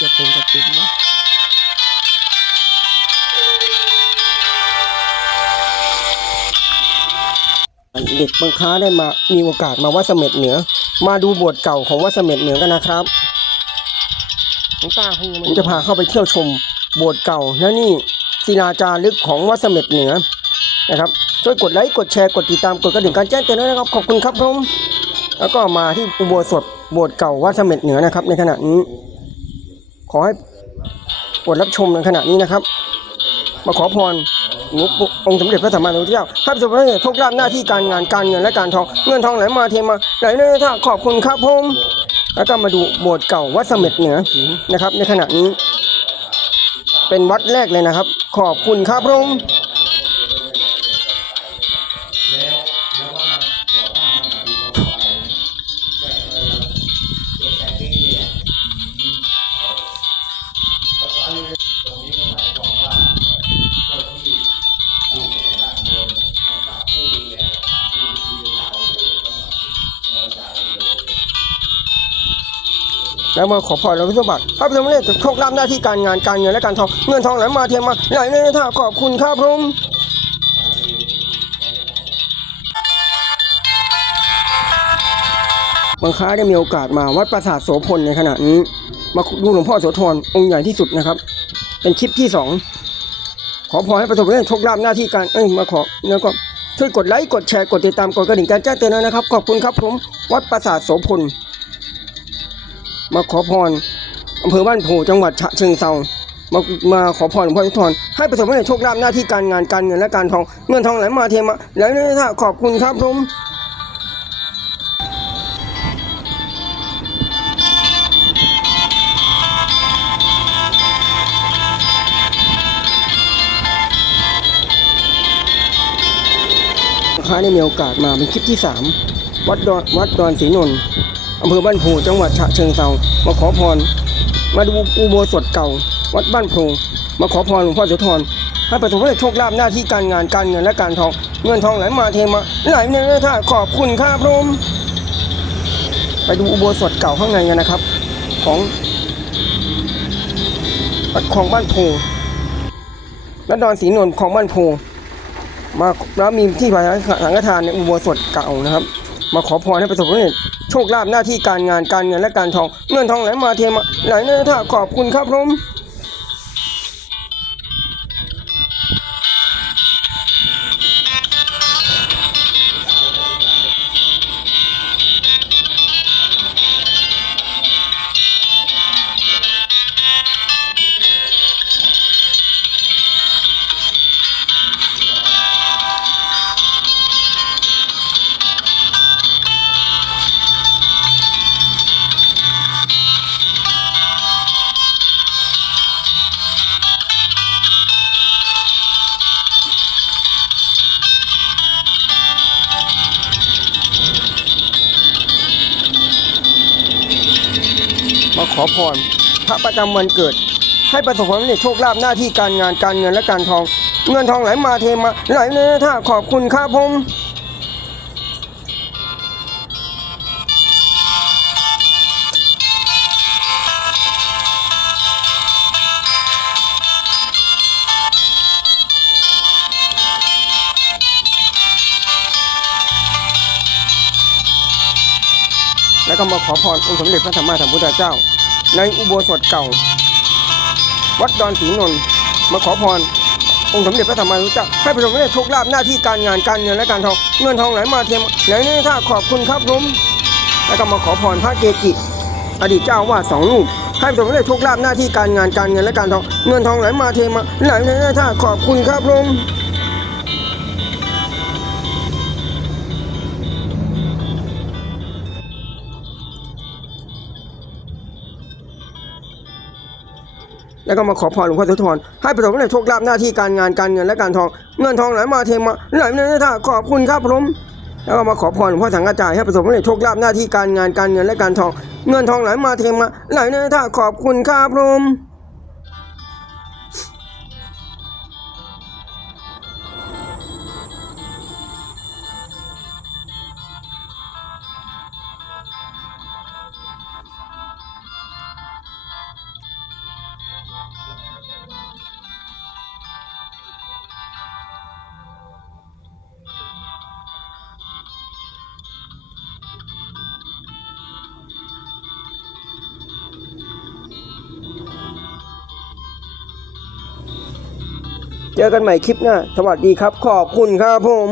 จะเป็นกระติกนะเด็กบางค้าได้มามีโอกาสมาวัดเสม็ดเหนือ มาดูโบสถ์เก่าของวัดเสม็ดเหนือกันนะครับหลวงตาคงผมจะพาเข้าไปเที่ยวชมโบสถ์เก่าและนี่ศิลาจารึกของวัดเสม็ดเหนือนะครับช่วยกดไลค์กดแชร์กดติดตามกดกระดิ่งการแจ้งเตือนด้วยนะครับ ขอบคุณครับผมแล้วก็มาที่อุโบสถโบสถ์เก่าวัดเสม็ดเหนือนะครับ ในขณะนี้ ขอให้โปรดรับชมในขณะนี้นะครับ มาขอพรหลวงปู่องค์สมเด็จพระสัมมาสัมพุทธเจ้าให้ประสบความสำเร็จทุกล้านหน้าที่การงานการเงินและการทองเงินทองไหลมาเทมาไหลเลยท่าขอบคุณครับผมแล้วก็มาดูโบสถ์เก่าวัดเสม็ดเหนือนะครับ ในขณะนี้ เป็นวัดแรกเลยนะครับ ขอบคุณครับผม แล้วมาขอพรเราพิสมบัติพระพิสมเด็จโชคลาภหน้าที่การงานการเงินและการทองเงินทองไหลมาเทมาไหลเลยท่าขอบคุณครับผมบางค้าได้มีโอกาสมาวัดปราสาทโสพลในขณะนี้ มาดูหลวงพ่อโสธรองค์ใหญ่ที่สุดนะครับ เป็นคลิปที่สองขอพรให้ประสบความสำเร็จโชคลาภหน้าที่การเอ้ยมาขอแล้วก็ช่วยกดไลค์กดแชร์กดติดตามกดกระดิ่งการแจ้งเตือนนะครับ ขอบคุณครับผม วัดปราสาทโสพล มาขอพรอำเภอบ้านโพจังหวัดฉะเชิงเทรามามาขอพรหลวงพ่อสุธรให้ประสบความสำเร็จโชคลาภหน้าที่การงานการเงินและการทองเงินทองไหลมาเทมาไหลเลยท่าขอบคุณครับผมค้าได้มีโอกาสมาเป็นคลิปที่สามวัดดอนวัดดอนศรีนนท์ อำเภอบ้านโพจังหวัดฉะเชิงเทรามาขอพร มาดูอุโบสถเก่า วัดบ้านโพมาขอพรหลวงพ่อโสธรให้ประสบความสำเร็จโชคลาภหน้าที่การงานการเงินและการทองเงินทองไหลมาเทมาไหลในท่าขอบคุณครับผมไปดูอุโบสถเก่าข้างในกันนะครับ ของวัดคลองบ้านโพและดอนศรีนวลคลองบ้านโพมาแล้วมีที่พระสังฆทานในอุโบสถเก่านะครับ มาขอพรให้ประสบความสำเร็จโชคลาภหน้าที่การงานการเงินและการทอง เงินทองไหลมาเทมาไหลเนท่าขอบคุณครับผม ขอพร พระประจำวันเกิด ให้ประสบความสำเร็จโชคลาภหน้าที่การงานการเงินและการทอง เงินทองไหลมาเทมาไหลในท่าขอบคุณครับผมแล้วก็มาขอพรองค์สมเด็จพระสัมมาสัมพุทธเจ้า ในอุโบสถเก่า วัดดอนศรีนนท์มาขอพร องค์สมเด็จพระสัมมาสัมพุทธเจ้าให้ประสบความสำเร็จโชคลาภหน้าที่การงานการเงินและการทองเงินทองไหลมาเทมาไหลนท่าขอบคุณครับผมแล้วก็มาขอพรพระเกจิอดีตเจ้าวาดสองรูปให้ประสบความสำเร็จโชคลาภหน้าที่การงานการเงินและการทองเงินทองไหลมาเทมาไหลนท่าขอบคุณครับผม แล้วก็มาขอพรหลวงพ่อโสธรให้ประสบผลเร็จโชคลาภหน้าที่การงานการเงินและการทอง เงินทองไหลมาเทมาไหลในท่าขอบคุณครับผมแล้วก็มาขอพรหลวงพ่อสังฆจายให้ประสบผลเร็จโชคลาภหน้าที่การงานการเงินและการทองเงินทองไหลมาเทมาไหลในท่าขอบคุณครับผม เจอกันใหม่คลิปหน้า สวัสดีครับ ขอบคุณครับผม